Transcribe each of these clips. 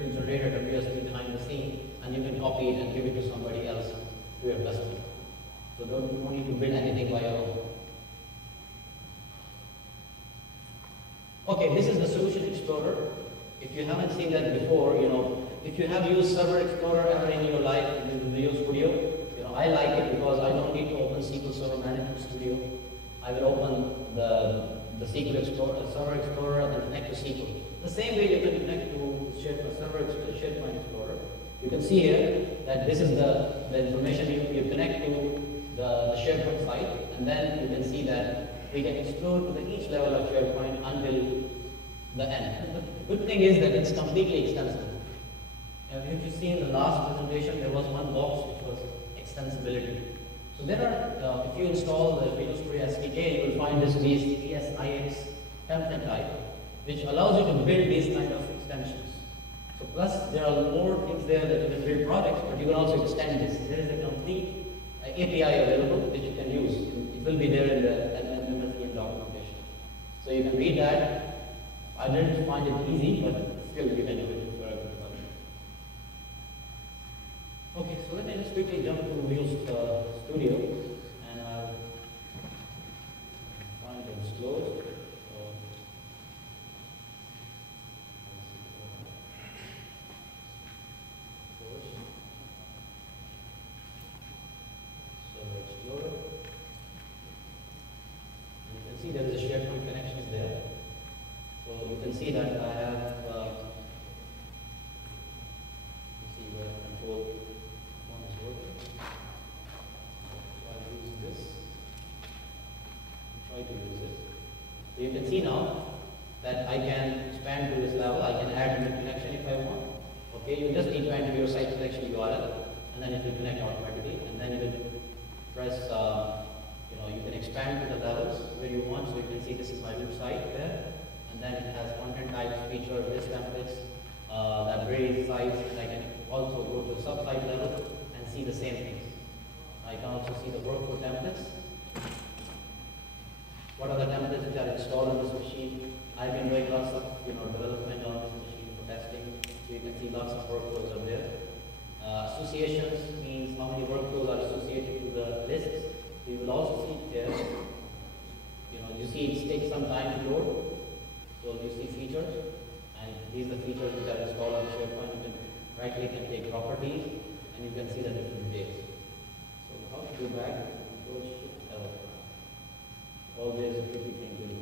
will generate a WSD behind the scene, and you can copy it and give it to somebody else, to your customer. So don't need to build anything by your own. Okay, this is the Solution Explorer. If you haven't seen that before, if you have used Server Explorer ever in your life in the Visual Studio, I like it because I don't need to open SQL Server Management Studio. I will open the SQL Explorer, Server Explorer, and then connect to SQL. The same way you can connect to SharePoint Explorer. You can see here that this is the information you connect to the SharePoint site, and then you can see that we can explore to each level of SharePoint until the end. The good thing is that it's completely extensible. If you see in the last presentation, there was one box which was extensibility. So there are, if you install the Visual Studio SDK, you will find this VS2010 template type, which allows you to build these kind of extensions. So plus, there are more things there that you can build projects, but you can also extend this. There is a complete API available which you can use. It will be there in the documentation. So you can read that. I didn't find it easy, but still you can do it for everybody. Okay, so let me just quickly jump to Visual Studio, and I'll find it closed. There is a SharePoint connections there. So you can see that I have, let's see where control one is working. So I'll use this. Try to use this. So you can see now that I can expand to this level. I can add a new connection if I want. Okay, you just need to enter your site selection URL, and then it will connect automatically. And then you will press. You can expand to the levels where you want. So you can see this is my website there, and then it has content types, features, list templates, library sites, and I can also go to sub-site level and see the same things. I can also see the workflow templates. What are the templates which are installed on this machine? I've been doing lots of development on this machine for testing. So you can see lots of workflows are there. Associations means how many workflows are associated to the lists. You will also see it there. You see it takes some time to load. So you see features, and these are the features which are installed on SharePoint. You can right click and take properties, and you can see the different details. So how to go back? Control Shift L. Always a tricky thing to do.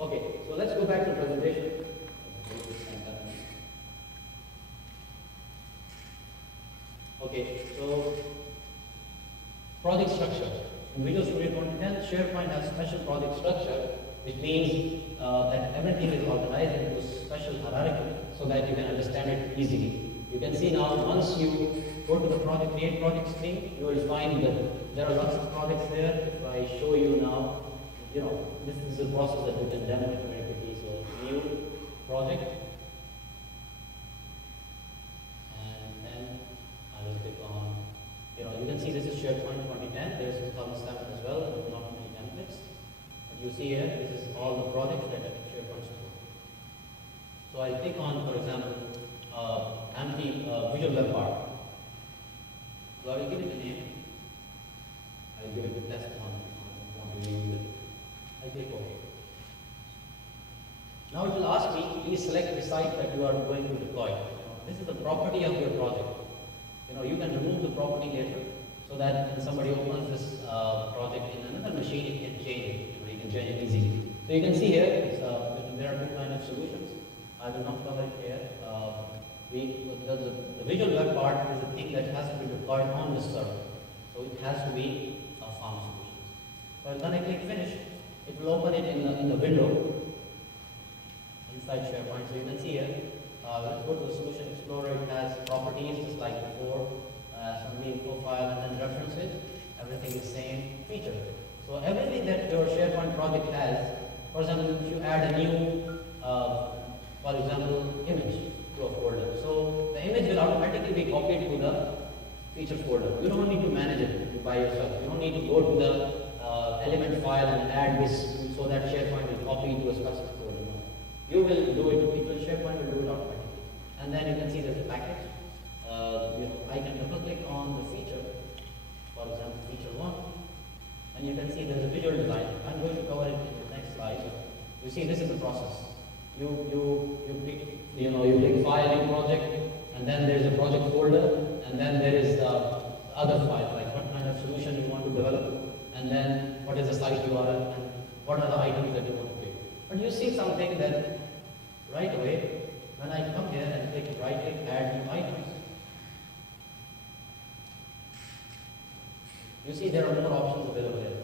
Okay, so let's go back to the presentation. Okay, so project structure. In Visual Studio 2010, SharePoint has special project structure, which means that everything is organized into special hierarchy so that you can understand it easily. You can see now, once you go to the create project screen, you will find that there are lots of projects there. If I show you now, this is a process that you can demonstrate very quickly. So new project. You can see this is SharePoint 2010. There is 2007 as well, but not many templates. But you see here, this is all the projects that SharePoint supports. So I click on, for example, empty Visual Web Part. So I will give it a name. I will give it a test one. I want to use it. I click OK. Now it will ask me, please select the site that you are going to deploy. This is the property of your project. You can remove the property later, so that when somebody opens this project in another machine, it can change it. You can change it easily. So you can see here, there are two kinds of solutions. I will not cover it here. The Visual Web Part is a thing that has to be deployed on the server. So it has to be a farm solution. So when I click Finish, it will open it in the window inside SharePoint. So you can see here. Let's go to the Solution Explorer. It has properties just like before, some name profile, and then references. Everything is same feature. So everything that your SharePoint project has, for example, if you add a new, for example, image to a folder. So the image will automatically be copied to the feature folder. You don't need to manage it by yourself. You don't need to go to the element file and add this so that SharePoint will copy to a specific folder. No. You will do it, SharePoint will do it automatically. And then you can see there's a package. I can double click on the feature, for example, feature 1, and you can see there's a visual design. I'm going to cover it in the next slide. You see, this is the process. You click file, new project, and then there's a project folder, and then there is the other file, like what kind of solution you want to develop, and then what is the site URL, and what are the items that you want to pick. But you see something that right away, when I come here and click right click, add new items, you see there are more options available here.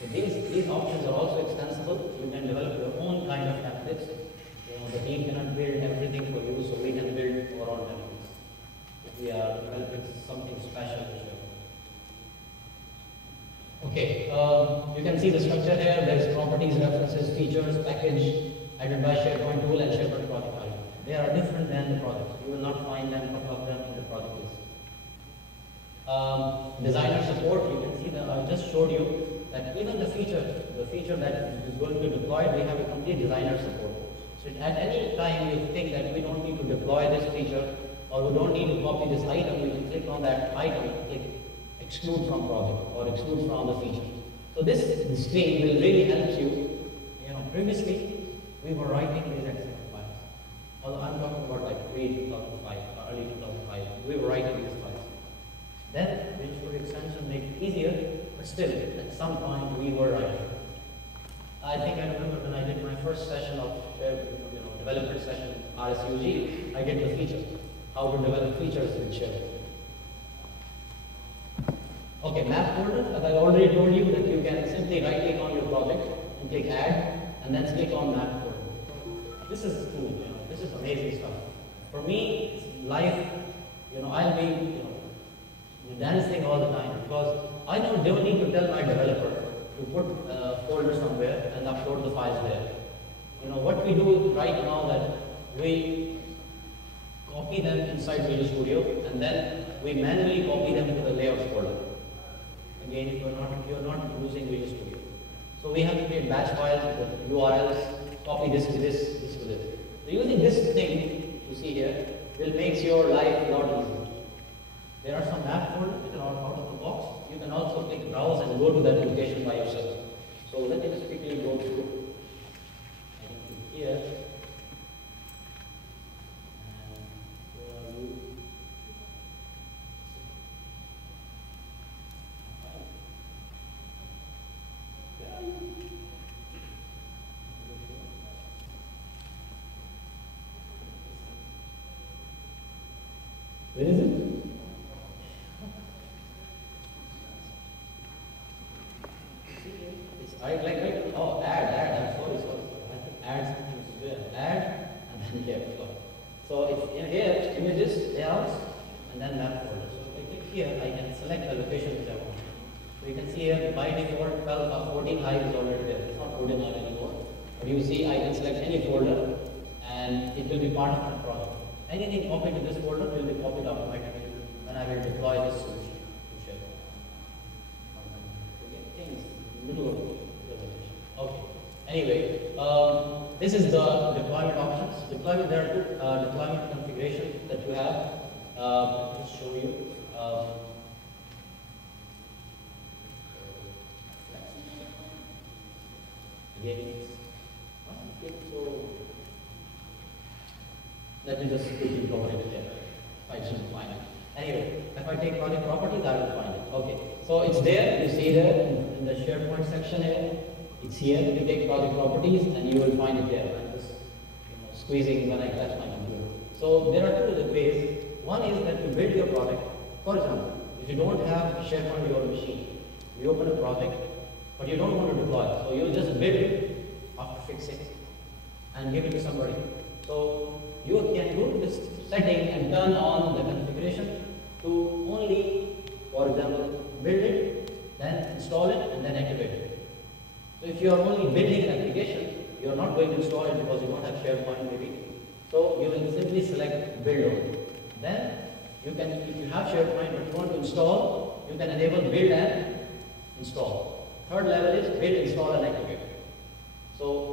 So these options are also extensible. You can develop your own kind of templates. The team cannot build everything for you, so we can build our own templates if we are developing something special to share. Okay, you can see the structure here. There's properties, references, features, package, added by SharePoint tool and SharePoint project item. They are different than the projects. You will not find them, a couple of them in the project list. Designer support, you can see that I just showed you that even the feature that is going to be deployed, we have a complete designer support. So at any time you think that we don't need to deploy this feature or we don't need to copy this item, you can click on that item, click exclude from project or exclude from the feature. So this screen will really help you. Previously we were writing these Excel files. Although I'm talking about like pre-2005, early 2005, we were writing these files. Then Visual Studio extension made it easier, but still, at some point we were writing. I think I remember when I did my first session of development session, RSUG, I did the feature, how to develop features in SharePoint. Okay, map folder, as I already told you that you can simply right click on your project and click add, and then click on map folder. This is cool, this is amazing stuff. For me, it's life, I'll be dancing all the time because I don't need to tell my developer to put a folder somewhere and upload the files there. What we do right now that we copy them inside Visual Studio and then we manually copy them to the layouts folder. Again, if you're not using Visual Studio. So we have to create batch files with URLs, copy this to this, this to this. So using this thing you see here will make your life a lot easier. There are some map folders which are out of the box. You can also click browse and go to that location by yourself. So let me just quickly go through. Here. And where are you? Where are you? Where is it? add, I'm sorry. I think add something is there. Add, and then here. So it's in here, images, layouts, and then map folder. So if I click here, I can select the location which I want. So you can see here, by default, 14 hive is already there. It's not 49 anymore. But you see, I can select any folder, and it will be part of my project. Anything copied to this folder will be copied automatically when I will deploy this solution to SharePoint. Okay, things in the middle of the presentation. Okay. Anyway, this is the deployment options. Deployment, there are two deployment configurations that you have. I'll just show you. Again, so let me just quickly cover it here. I shouldn't find it. Anyway, if I take project properties, I will find it. Okay, so it's there. You see there in the SharePoint section here. It's here. You take project properties, and you will find it there. I'm just squeezing when I touch my computer. So there are two ways. One is that you build your project. For example, if you don't have SharePoint on your machine, you open a project, but you don't want to deploy it. So you just build it after fixing and give it to somebody. So you can do this setting and turn on the configuration to only, for example, build it, then install it, and then activate it. So if you are only building an application, you are not going to install it because you don't have SharePoint maybe. So you will simply select build only. Then you can, if you have SharePoint but you want to install, you can enable build and install. Third level is build, install, and activate. So